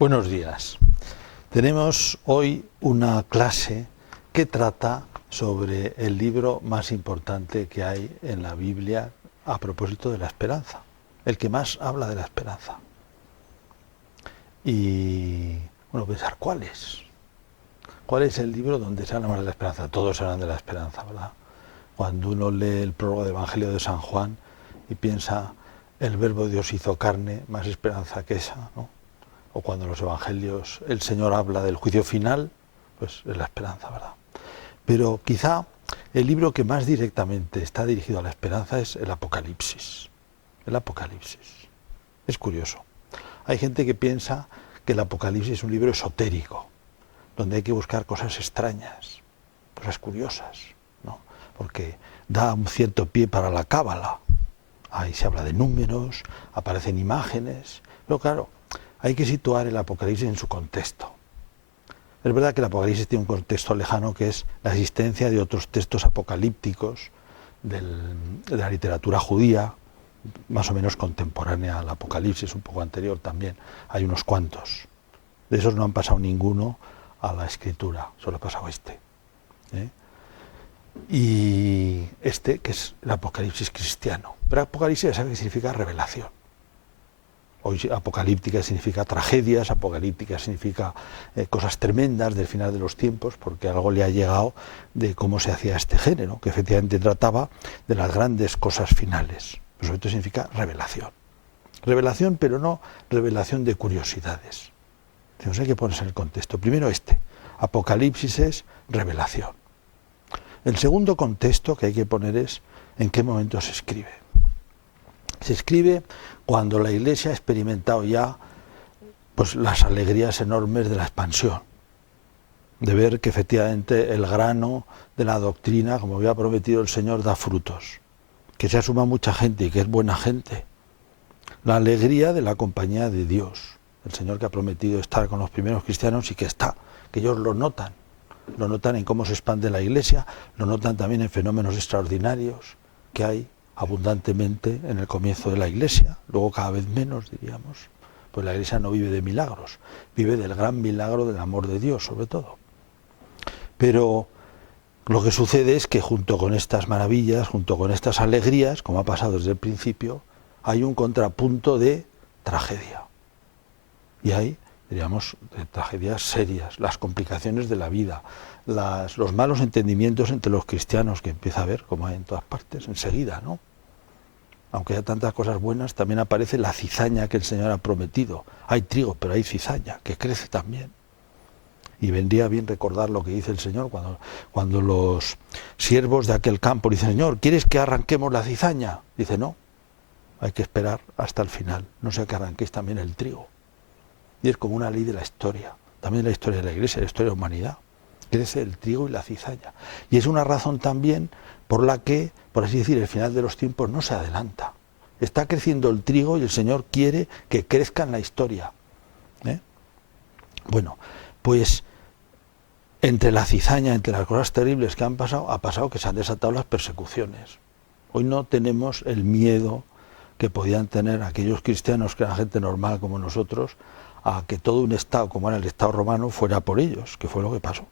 Buenos días. Tenemos hoy una clase que trata sobre el libro más importante que hay en la Biblia a propósito de la esperanza, el que más habla de la esperanza. Y bueno, pensar cuál es. ¿Cuál es el libro donde se habla más de la esperanza? Todos hablan de la esperanza, ¿verdad? Cuando uno lee el prólogo del Evangelio de San Juan y piensa, el Verbo de Dios hizo carne, más esperanza que esa, ¿no? O cuando en los Evangelios el Señor habla del juicio final, pues es la esperanza, ¿verdad? Pero quizá el libro que más directamente está dirigido a la esperanza es el Apocalipsis. El Apocalipsis. Es curioso. Hay gente que piensa que el Apocalipsis es un libro esotérico, donde hay que buscar cosas extrañas, cosas curiosas, ¿no? Porque da un cierto pie para la cábala. Ahí se habla de números, aparecen imágenes, pero claro, hay que situar el Apocalipsis en su contexto. Es verdad que el Apocalipsis tiene un contexto lejano, que es la existencia de otros textos apocalípticos de la literatura judía, más o menos contemporánea al Apocalipsis, un poco anterior también. Hay unos cuantos. De esos no han pasado ninguno a la escritura, solo ha pasado este. Y este, que es el Apocalipsis cristiano. Pero Apocalipsis ya sabe que significa revelación. Hoy apocalíptica significa tragedias, apocalíptica significa cosas tremendas del final de los tiempos, porque algo le ha llegado de cómo se hacía este género, que efectivamente trataba de las grandes cosas finales. Pero sobre todo significa revelación. Revelación, pero no revelación de curiosidades. Entonces hay que ponerse en el contexto. Primero Apocalipsis es revelación. El segundo contexto que hay que poner es en qué momento se escribe. Se escribe cuando la Iglesia ha experimentado ya pues, las alegrías enormes de la expansión, de ver que efectivamente el grano de la doctrina, como había prometido el Señor, da frutos, que se asuma mucha gente y que es buena gente. La alegría de la compañía de Dios, el Señor que ha prometido estar con los primeros cristianos y que está, que ellos lo notan en cómo se expande la Iglesia, lo notan también en fenómenos extraordinarios que hay abundantemente en el comienzo de la Iglesia, luego cada vez menos, diríamos, pues la Iglesia no vive de milagros, vive del gran milagro del amor de Dios, sobre todo. Pero lo que sucede es que junto con estas maravillas, junto con estas alegrías, como ha pasado desde el principio, hay un contrapunto de tragedia. Y hay, diríamos, de tragedias serias, las complicaciones de la vida, los malos entendimientos entre los cristianos que empieza a haber, como hay en todas partes, enseguida, ¿no? Aunque haya tantas cosas buenas, también aparece la cizaña que el Señor ha prometido. Hay trigo, pero hay cizaña, que crece también. Y vendría bien recordar lo que dice el Señor cuando los siervos de aquel campo dicen, Señor, ¿quieres que arranquemos la cizaña? Dice, no, hay que esperar hasta el final, no sea que arranquéis también el trigo. Y es como una ley de la historia, también la historia de la Iglesia, la historia de la humanidad. Crece el trigo y la cizaña. Y es una razón también por la que, por así decir, el final de los tiempos no se adelanta. Está creciendo el trigo y el Señor quiere que crezca en la historia. Bueno, pues entre la cizaña, entre las cosas terribles que han pasado, ha pasado que se han desatado las persecuciones. Hoy no tenemos el miedo que podían tener aquellos cristianos que eran gente normal como nosotros, a que todo un Estado, como era el Estado romano, fuera por ellos, que fue lo que pasó.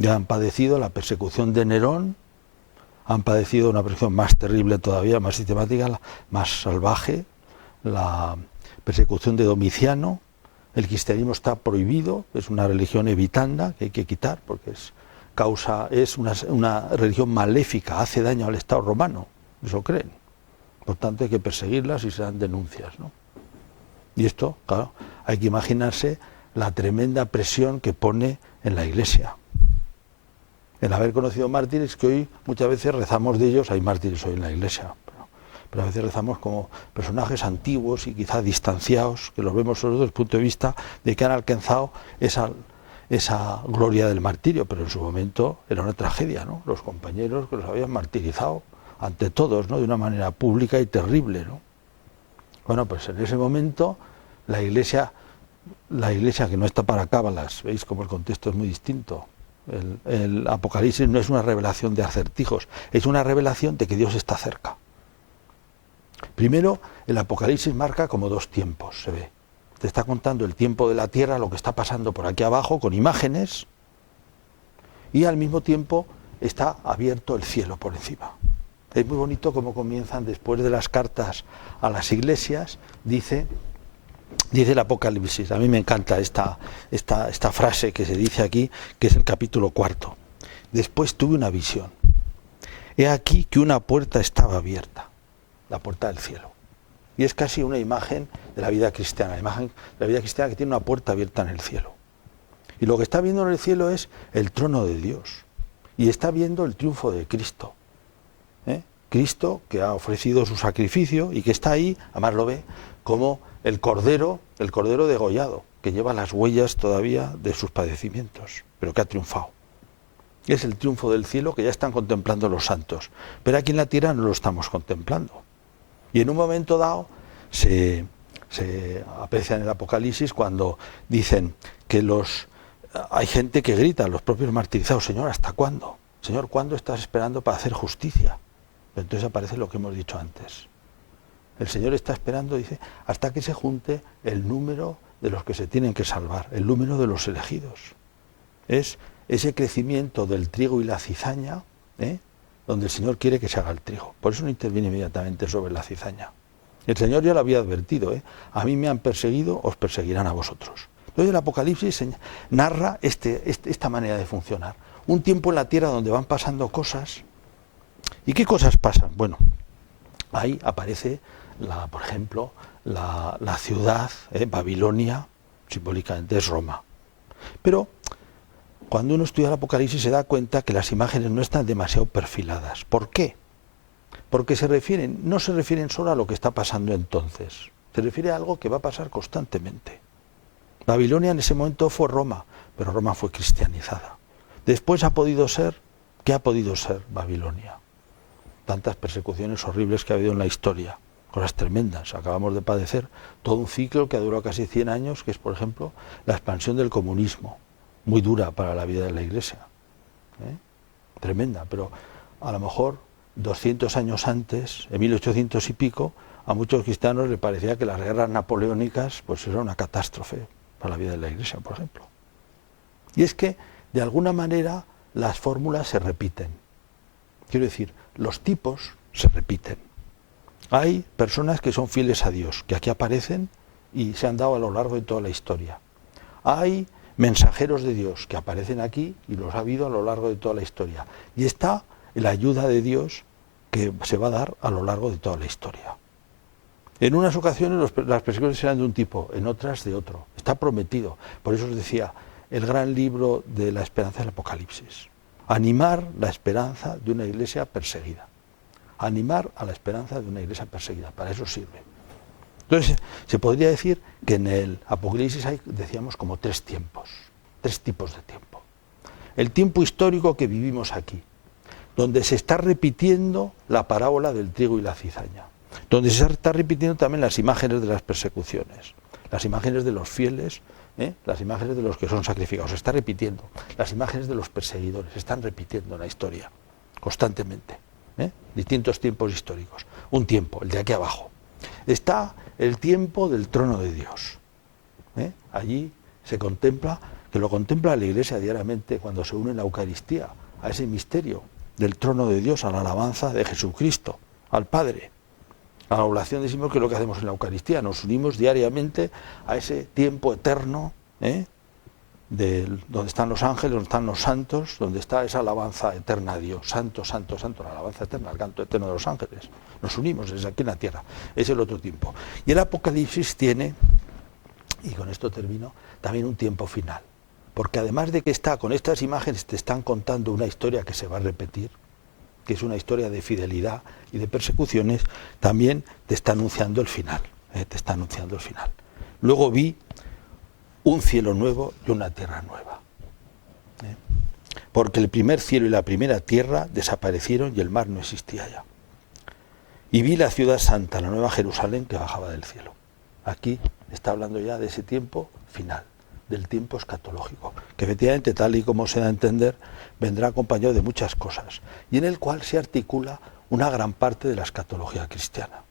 Ya han padecido la persecución de Nerón, han padecido una persecución más terrible todavía, más sistemática, más salvaje, la persecución de Domiciano. El cristianismo está prohibido, es una religión evitanda que hay que quitar porque es una religión maléfica, hace daño al Estado romano, eso creen. Por tanto hay que perseguirlas y se dan denuncias, ¿no? Y esto, claro, hay que imaginarse la tremenda presión que pone en la Iglesia. El haber conocido mártires que hoy muchas veces rezamos de ellos, hay mártires hoy en la Iglesia, pero a veces rezamos como personajes antiguos y quizá distanciados, que los vemos solo desde el punto de vista de que han alcanzado esa gloria del martirio, pero en su momento era una tragedia, ¿no? Los compañeros que los habían martirizado ante todos, ¿no? De una manera pública y terrible, ¿no? Bueno, pues en ese momento la Iglesia que no está para cábalas, veis como el contexto es muy distinto. El Apocalipsis no es una revelación de acertijos, es una revelación de que Dios está cerca. Primero, el Apocalipsis marca como dos tiempos, se ve. te está contando el tiempo de la Tierra, lo que está pasando por aquí abajo, con imágenes, y al mismo tiempo está abierto el cielo por encima. Es muy bonito cómo comienzan después de las cartas a las iglesias, dice el Apocalipsis. A mí me encanta esta frase que se dice aquí, que es el capítulo 4. Después tuve una visión. He aquí que una puerta estaba abierta, la puerta del cielo. Y es casi una imagen de la vida cristiana, la imagen de la vida cristiana que tiene una puerta abierta en el cielo. Y lo que está viendo en el cielo es el trono de Dios. Y está viendo el triunfo de Cristo. Cristo, que ha ofrecido su sacrificio y que está ahí, además lo ve, como el cordero degollado, que lleva las huellas todavía de sus padecimientos, pero que ha triunfado. Es el triunfo del cielo que ya están contemplando los santos, pero aquí en la tierra no lo estamos contemplando. Y en un momento dado se aprecia en el Apocalipsis cuando dicen que hay gente que grita, los propios martirizados: Señor, ¿hasta cuándo? Señor, ¿cuándo estás esperando para hacer justicia? Pero entonces aparece lo que hemos dicho antes. El Señor está esperando, dice, hasta que se junte el número de los que se tienen que salvar, el número de los elegidos. Es ese crecimiento del trigo y la cizaña, donde el Señor quiere que se haga el trigo. Por eso no interviene inmediatamente sobre la cizaña. El Señor ya lo había advertido, a mí me han perseguido, os perseguirán a vosotros. Entonces el Apocalipsis narra esta manera de funcionar. Un tiempo en la tierra donde van pasando cosas. ¿Y qué cosas pasan? Bueno, ahí aparece, por ejemplo, la ciudad, Babilonia, simbólicamente es Roma. Pero cuando uno estudia el Apocalipsis se da cuenta que las imágenes no están demasiado perfiladas. ¿Por qué? Porque no se refieren solo a lo que está pasando entonces, se refiere a algo que va a pasar constantemente. Babilonia en ese momento fue Roma, pero Roma fue cristianizada. Después ¿qué ha podido ser Babilonia? Tantas persecuciones horribles que ha habido en la historia, cosas tremendas. Acabamos de padecer todo un ciclo que ha durado casi 100 años, que es, por ejemplo, la expansión del comunismo, muy dura para la vida de la Iglesia. Tremenda, pero a lo mejor 200 años antes, en 1800 y pico, a muchos cristianos les parecía que las guerras napoleónicas pues era una catástrofe para la vida de la Iglesia, por ejemplo. Y es que, de alguna manera, las fórmulas se repiten. Quiero decir, los tipos se repiten. Hay personas que son fieles a Dios, que aquí aparecen y se han dado a lo largo de toda la historia. Hay mensajeros de Dios que aparecen aquí y los ha habido a lo largo de toda la historia. Y está la ayuda de Dios que se va a dar a lo largo de toda la historia. En unas ocasiones las persecuciones serán de un tipo, en otras de otro. Está prometido. Por eso os decía, el gran libro de la esperanza del Apocalipsis. Animar la esperanza de una iglesia perseguida. Animar a la esperanza de una iglesia perseguida. Para eso sirve. Entonces, se podría decir que en el Apocalipsis hay, decíamos, como 3 tiempos. 3 tipos de tiempo. El tiempo histórico que vivimos aquí, donde se está repitiendo la parábola del trigo y la cizaña. Donde se está repitiendo también las imágenes de las persecuciones. Las imágenes de los fieles, las imágenes de los que son sacrificados, se está repitiendo. Las imágenes de los perseguidores se están repitiendo en la historia, constantemente. Distintos tiempos históricos. Un tiempo, el de aquí abajo. Está el tiempo del trono de Dios. Allí se contempla, que lo contempla la Iglesia diariamente cuando se une en la Eucaristía, a ese misterio del trono de Dios, a la alabanza de Jesucristo, al Padre. A la oración decimos que es lo que hacemos en la Eucaristía, nos unimos diariamente a ese tiempo eterno, donde están los ángeles, donde están los santos, donde está esa alabanza eterna a Dios, santo, santo, santo, la alabanza eterna, el canto eterno de los ángeles. Nos unimos desde aquí en la tierra, es el otro tiempo. Y el Apocalipsis tiene, y con esto termino, también un tiempo final, porque además de que está con estas imágenes, te están contando una historia que se va a repetir, que es una historia de fidelidad y de persecuciones, también te está anunciando el final. Te está anunciando el final. Luego vi un cielo nuevo y una tierra nueva. Porque el primer cielo y la primera tierra desaparecieron y el mar no existía ya. Y vi la ciudad santa, la nueva Jerusalén, que bajaba del cielo. Aquí está hablando ya de ese tiempo final, del tiempo escatológico, que efectivamente, tal y como se da a entender, vendrá acompañado de muchas cosas, y en el cual se articula una gran parte de la escatología cristiana.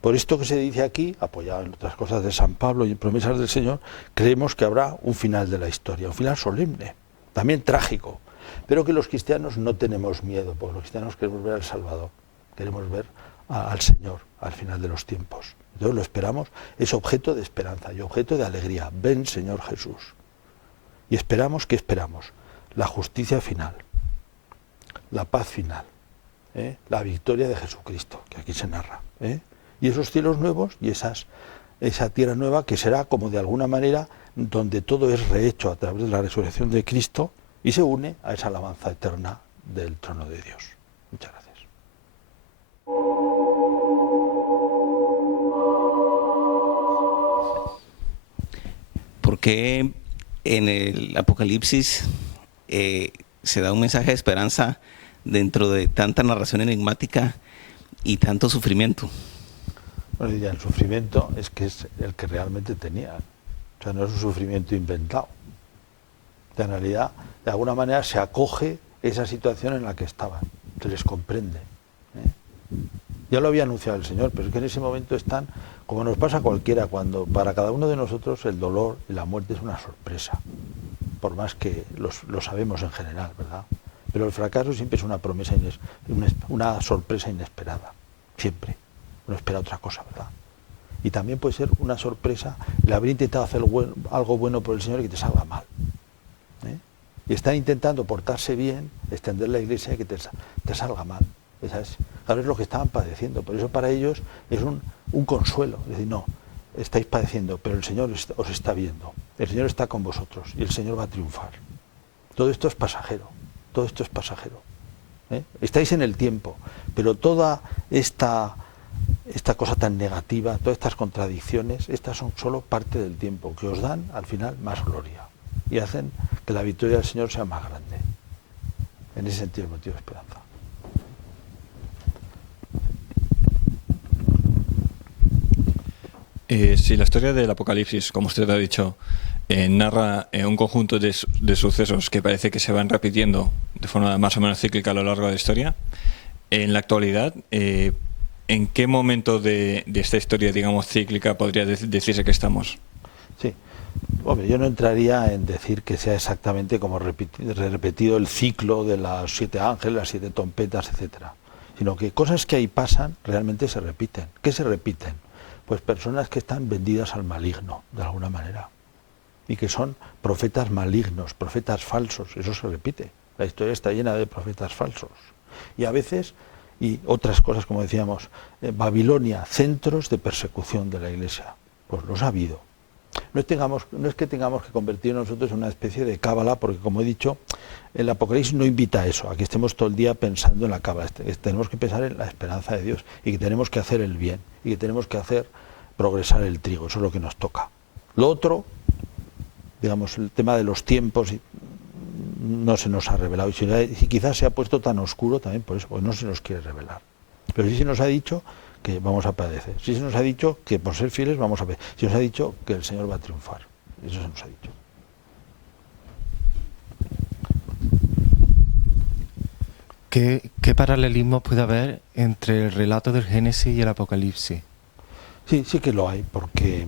Por esto que se dice aquí, apoyado en otras cosas de San Pablo y en promesas del Señor, creemos que habrá un final de la historia, un final solemne, también trágico, pero que los cristianos no tenemos miedo, porque los cristianos queremos ver al Salvador, queremos ver al Señor al final de los tiempos. Entonces lo esperamos, es objeto de esperanza y objeto de alegría. Ven, Señor Jesús. Y esperamos, ¿qué esperamos? La justicia final, la paz final, la victoria de Jesucristo, que aquí se narra, y esos cielos nuevos y esa tierra nueva que será como de alguna manera donde todo es rehecho a través de la resurrección de Cristo y se une a esa alabanza eterna del trono de Dios. Muchas gracias. ¿Por qué en el Apocalipsis se da un mensaje de esperanza dentro de tanta narración enigmática y tanto sufrimiento? Bueno, diría, el sufrimiento es que es el que realmente tenían. O sea, no es un sufrimiento inventado. En realidad, de alguna manera se acoge esa situación en la que estaban. Se les comprende. Ya lo había anunciado el Señor, pero es que en ese momento están, como nos pasa a cualquiera, cuando para cada uno de nosotros el dolor y la muerte es una sorpresa. Por más que lo sabemos en general, ¿verdad? Pero el fracaso siempre es una promesa, una sorpresa inesperada. Siempre. No espera otra cosa, ¿verdad? Y también puede ser una sorpresa el haber intentado hacer algo bueno por el Señor y que te salga mal. Y están intentando portarse bien, extender la iglesia y que te salga mal. Claro, es lo que estaban padeciendo. Por eso para ellos es un consuelo. Es decir, no, estáis padeciendo, pero el Señor os está viendo. El Señor está con vosotros y el Señor va a triunfar. Todo esto es pasajero. Todo esto es pasajero. Estáis en el tiempo, pero toda esta cosa tan negativa, todas estas contradicciones, estas son solo parte del tiempo, que os dan al final más gloria y hacen que la victoria del Señor sea más grande. En ese sentido es motivo de esperanza. Si la historia del Apocalipsis, como usted ha dicho, narra un conjunto de sucesos que parece que se van repitiendo de forma más o menos cíclica a lo largo de la historia, en la actualidad, ¿en qué momento de esta historia, digamos, cíclica podría decirse que estamos? Sí. Hombre, yo no entraría en decir que sea exactamente como repetido el ciclo de los 7 ángeles, las 7 trompetas, etcétera, sino que cosas que ahí pasan realmente se repiten. ¿Qué se repiten? Pues personas que están vendidas al maligno, de alguna manera, y que son profetas malignos, profetas falsos, eso se repite. La historia está llena de profetas falsos. Y a veces, y otras cosas, como decíamos, Babilonia, centros de persecución de la Iglesia, pues los ha habido. No es que tengamos que convertirnos nosotros en una especie de cábala, porque como he dicho, el Apocalipsis no invita a eso, a que estemos todo el día pensando en la cábala. Tenemos que pensar en la esperanza de Dios y que tenemos que hacer el bien y que tenemos que hacer progresar el trigo, eso es lo que nos toca. Lo otro, digamos, el tema de los tiempos no se nos ha revelado y quizás se ha puesto tan oscuro también por eso, porque no se nos quiere revelar. Pero sí se nos ha dicho que vamos a padecer. Sí se nos ha dicho que por ser fieles vamos a ver. Sí se nos ha dicho que el Señor va a triunfar. Eso se nos ha dicho. ¿Qué paralelismo puede haber entre el relato del Génesis y el Apocalipsis? Sí que lo hay, porque,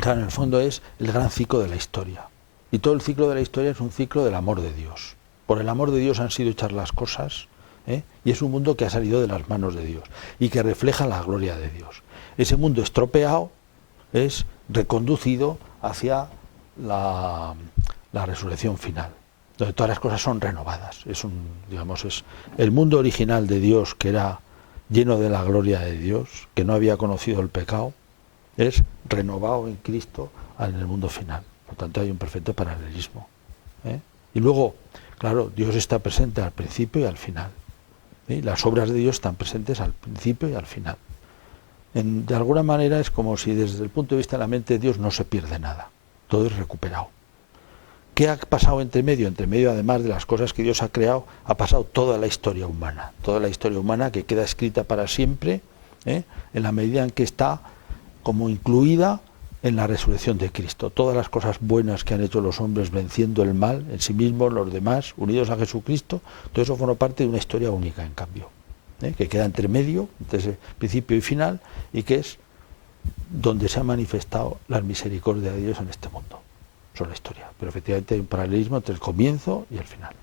claro, en el fondo es el gran ciclo de la historia. Y todo el ciclo de la historia es un ciclo del amor de Dios. Por el amor de Dios han sido hechas las cosas, y es un mundo que ha salido de las manos de Dios y que refleja la gloria de Dios. Ese mundo estropeado es reconducido hacia la resurrección final, donde todas las cosas son renovadas. Es el mundo original de Dios, que era lleno de la gloria de Dios, que no había conocido el pecado, es renovado en Cristo en el mundo final. Por tanto, hay un perfecto paralelismo. Y luego, claro, Dios está presente al principio y al final. Las obras de Dios están presentes al principio y al final. De alguna manera es como si desde el punto de vista de la mente de Dios no se pierde nada. Todo es recuperado. ¿Qué ha pasado entre medio? Entre medio, además de las cosas que Dios ha creado, ha pasado toda la historia humana. Toda la historia humana que queda escrita para siempre, en la medida en que está como incluida en la resurrección de Cristo. Todas las cosas buenas que han hecho los hombres venciendo el mal en sí mismos, los demás, unidos a Jesucristo, todo eso forma parte de una historia única, en cambio. que queda entre medio, entre principio y final, y que es donde se ha manifestado la misericordia de Dios en este mundo. Eso es la historia. Pero efectivamente hay un paralelismo entre el comienzo y el final.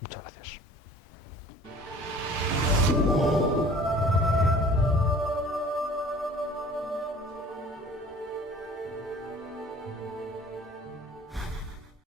Muchas gracias.